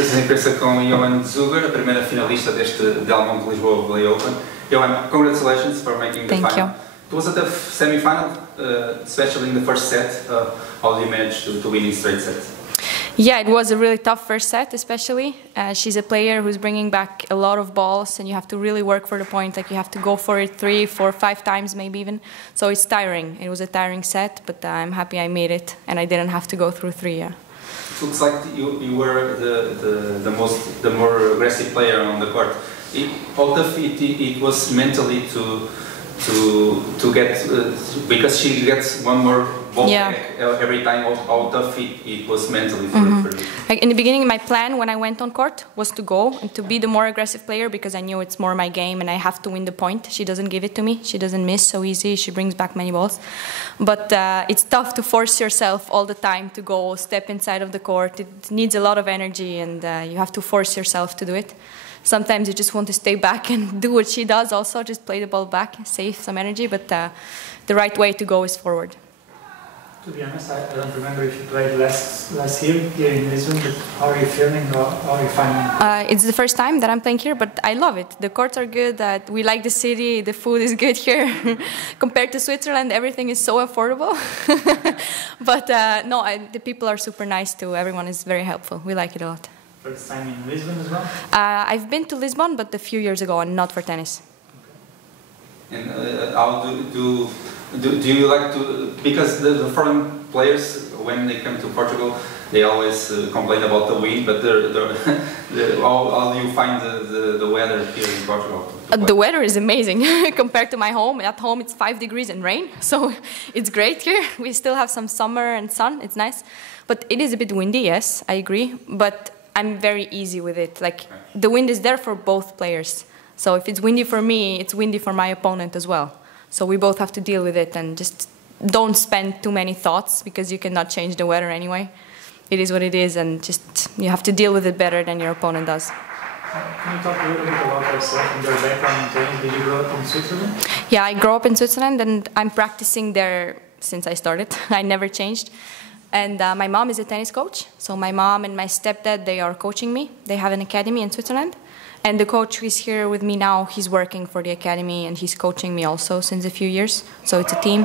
Conferência de imprensa com Joanne Zuger, a primeira finalista deste Monte Lisboa Belém Open. Joanne, congratulations for making the final. You. It was a tough semi-final, especially in the first set. How did you manage to win in straight sets? Yeah, it was a really tough first set, especially. She's a player who's bringing back a lot of balls, and you have to really work for the point. Like, you have to go for it 3, 4, 5 times, maybe even. So it's tiring. It was a tiring set, but I'm happy I made it, and I didn't have to go through 3. Yeah. It looks like you were the more aggressive player on the court. How tough it was mentally to get because she gets one more ball back every time. How tough it was mentally for you? Like, in the beginning, my plan when I went on court was to go and to be the more aggressive player, because I knew it's more my game and I have to win the point. She doesn't give it to me. She doesn't miss so easy. She brings back many balls. But it's tough to force yourself all the time to go step inside of the court. It needs a lot of energy, and you have to force yourself to do it. Sometimes you just want to stay back and do what she does also, just play the ball back, save some energy, but the right way to go is forward. To be honest, I don't remember if you played last year here in Lisbon, but how are you feeling? How are you finding? It's the first time that I'm playing here, but I love it. The courts are good, we like the city, the food is good here. Compared to Switzerland, everything is so affordable. But no, the people are super nice too. Everyone is very helpful. We like it a lot. First time in Lisbon as well? I've been to Lisbon, but a few years ago, and not for tennis. Okay. And how do you like to, because the foreign players, when they come to Portugal, they always complain about the wind, but how do you find the weather here in Portugal? The weather is amazing compared to my home. At home it's 5 degrees and rain, so it's great here. We still have some summer and sun, it's nice. But it is a bit windy, yes, I agree, but I'm very easy with it. Like, the wind is there for both players. So if it's windy for me, it's windy for my opponent as well. So we both have to deal with it and just don't spend too many thoughts, because you cannot change the weather anyway. It is what it is, and just you have to deal with it better than your opponent does. Can you talk a little bit about yourself and your background in tennis? Did you grow up in Switzerland? Yeah, I grew up in Switzerland, and I'm practicing there since I started. I never changed. And my mom is a tennis coach. So my mom and my stepdad, they are coaching me. They have an academy in Switzerland. And the coach who is here with me now, he's working for the academy, and he's coaching me also since a few years. So it's a team.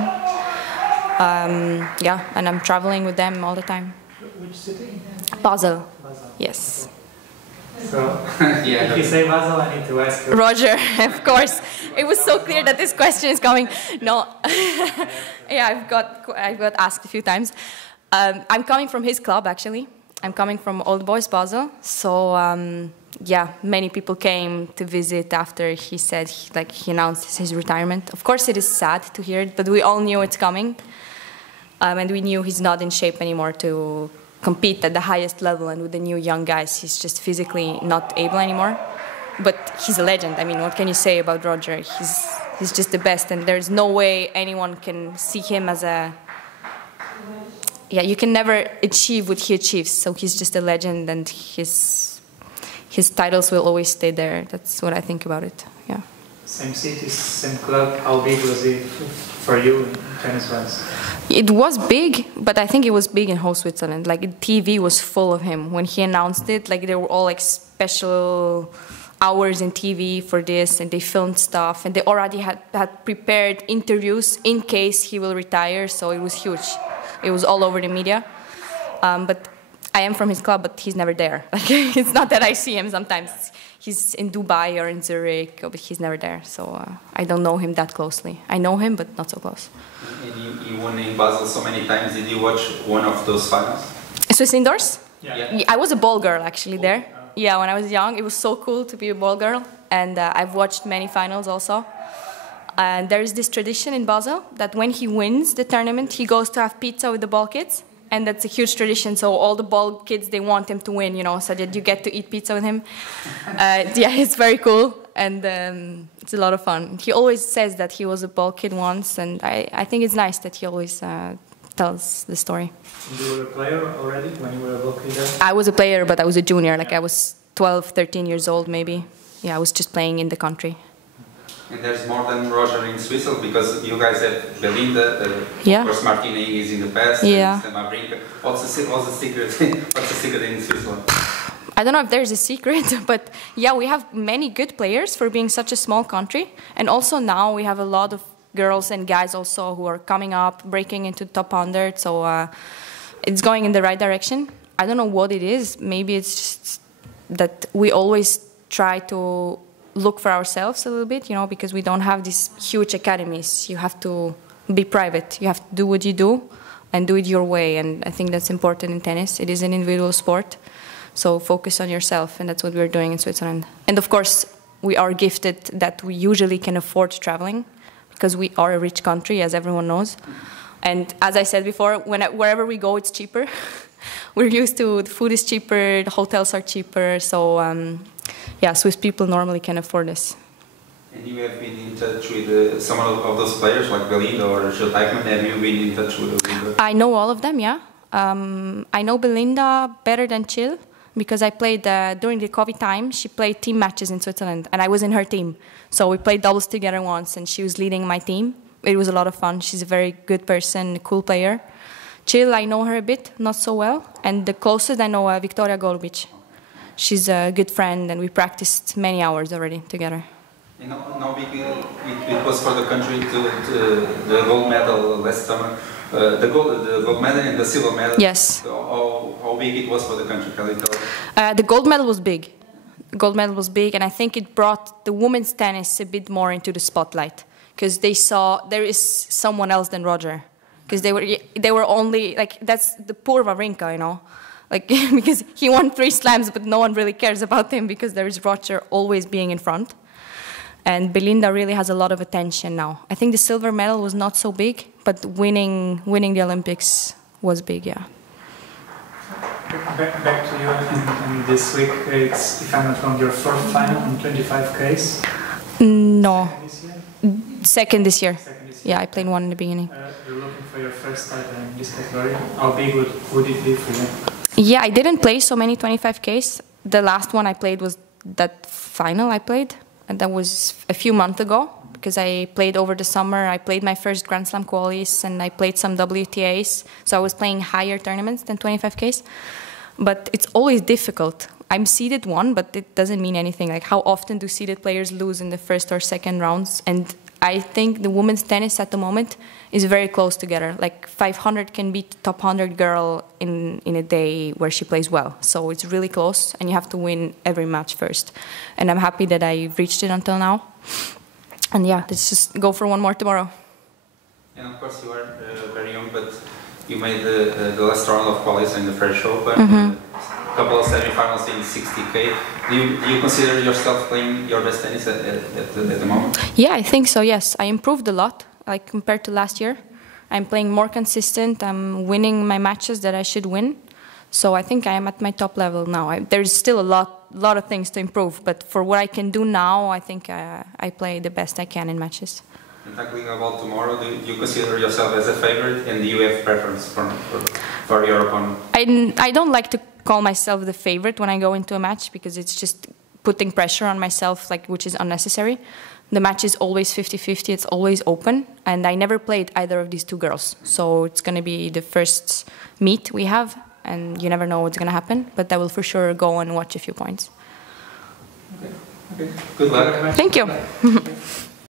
Yeah, and I'm traveling with them all the time. Which city? Basel. Basel. Yes. So, if you say Basel, I need to ask you. Roger, of course. It was so clear that this question is coming. No. Yeah, I've got asked a few times. I'm coming from his club, actually. I'm coming from Old Boys Basel. So, yeah, many people came to visit after he said, he announced his retirement. Of course, it is sad to hear it, but we all knew it's coming. And we knew he's not in shape anymore to compete at the highest level, and with the new young guys, he's just physically not able anymore. But he's a legend. I mean, what can you say about Roger? He's just the best, and there's no way anyone can see him as a... Yeah, you can never achieve what he achieves, so he's just a legend, and his titles will always stay there. That's what I think about it, yeah. Same city, same club. How big was it for you tennis-wise? It was big, but I think it was big in whole Switzerland. Like, TV was full of him. When he announced it, like, there were all like special hours in TV for this, and they filmed stuff, and they already had prepared interviews in case he will retire, so it was huge. It was all over the media. But I am from his club, but he's never there. Like, it's not that I see him sometimes. He's in Dubai or in Zurich, but he's never there. So I don't know him that closely. I know him, but not so close. And you won in Basel so many times. Did you watch one of those finals? Swiss indoors? Yeah. I was a ball girl, actually, there. Yeah, when I was young, it was so cool to be a ball girl. And I've watched many finals also. And there is this tradition in Basel that when he wins the tournament, he goes to have pizza with the ball kids. And that's a huge tradition, so all the ball kids, they want him to win, you know, so that you get to eat pizza with him. Yeah, it's very cool, and it's a lot of fun. He always says that he was a ball kid once, and I think it's nice that he always tells the story. You were a player already when you were a ball kid there? I was a player, but I was a junior, like I was 12, 13 years old maybe. Yeah, I was just playing in the country. And there's more than Roger in Switzerland, because you guys have Belinda, yeah. Of course Martina is in the past, yeah. and What's the secret? What's the secret in Switzerland? I don't know if there's a secret, but yeah, we have many good players for being such a small country. And also now we have a lot of girls and guys also who are coming up, breaking into top 100. So it's going in the right direction. I don't know what it is. Maybe it's just that we always try to look for ourselves a little bit, you know, because we don't have these huge academies. You have to be private. You have to do what you do and do it your way. And I think that's important in tennis. It is an individual sport. So focus on yourself, and that's what we're doing in Switzerland. And of course, we are gifted that we usually can afford traveling because we are a rich country, as everyone knows. And as I said before, wherever we go, it's cheaper. We're used to the food is cheaper, the hotels are cheaper. So yeah, Swiss people normally can afford this. And you have been in touch with some of those players, like Belinda or Jill Teichmann. Have you been in touch with them? I know all of them, yeah. I know Belinda better than Jill because I played during the COVID time. She played team matches in Switzerland, and I was in her team. So we played doubles together once, and she was leading my team. It was a lot of fun. She's a very good person, a cool player. Jill, I know her a bit, not so well. And the closest I know, Victoria Golubic. She's a good friend, and we practiced many hours already together. And how big it was for the country to the gold medal last summer? The gold medal and the silver medal? Yes. How big it was for the country? Can you tell us? The gold medal was big. Gold medal was big, and I think it brought the women's tennis a bit more into the spotlight because they saw there is someone else than Roger. Because they were only like that's the poor Wawrinka, you know, like because he won 3 slams, but no one really cares about him because there is Roger always being in front, and Belinda really has a lot of attention now. I think the silver medal was not so big, but winning the Olympics was big, yeah. Back to you, and this week it's, if I'm not wrong, your 4th final in 25Ks. No, Second this year? second this year. Yeah, I played one in the beginning. You're looking for your first title in this category. How big would it be for you? Yeah, I didn't play so many 25Ks. The last one I played was that final I played, and that was a few months ago because I played over the summer. I played my first Grand Slam qualies and I played some WTAs, so I was playing higher tournaments than 25Ks. But it's always difficult. I'm seeded 1, but it doesn't mean anything. Like, how often do seeded players lose in the first or second rounds? And I think the women's tennis at the moment is very close together. Like 500 can beat top 100 girl in a day where she plays well. So it's really close, and you have to win every match first. And I'm happy that I reached it until now. And yeah, let's just go for one more tomorrow. And of course you are very young, but you made the last round of qualies in the French Open. A couple of semi-finals in 60K. Do you consider yourself playing your best tennis at the moment? Yeah, I think so, yes. I improved a lot, like compared to last year. I'm playing more consistent. I'm winning my matches that I should win. So I think I am at my top level now. There's still a lot of things to improve, but for what I can do now, I think I play the best I can in matches. And talking about tomorrow, do you consider yourself as a favorite, and do you have preference for your opponent? I don't like to call myself the favorite when I go into a match because it's just putting pressure on myself, like, which is unnecessary. The match is always 50-50, it's always open, and I never played either of these 2 girls. So it's going to be the first meet we have, and you never know what's going to happen, but I will for sure go and watch a few points. Okay. Good luck. Thank you.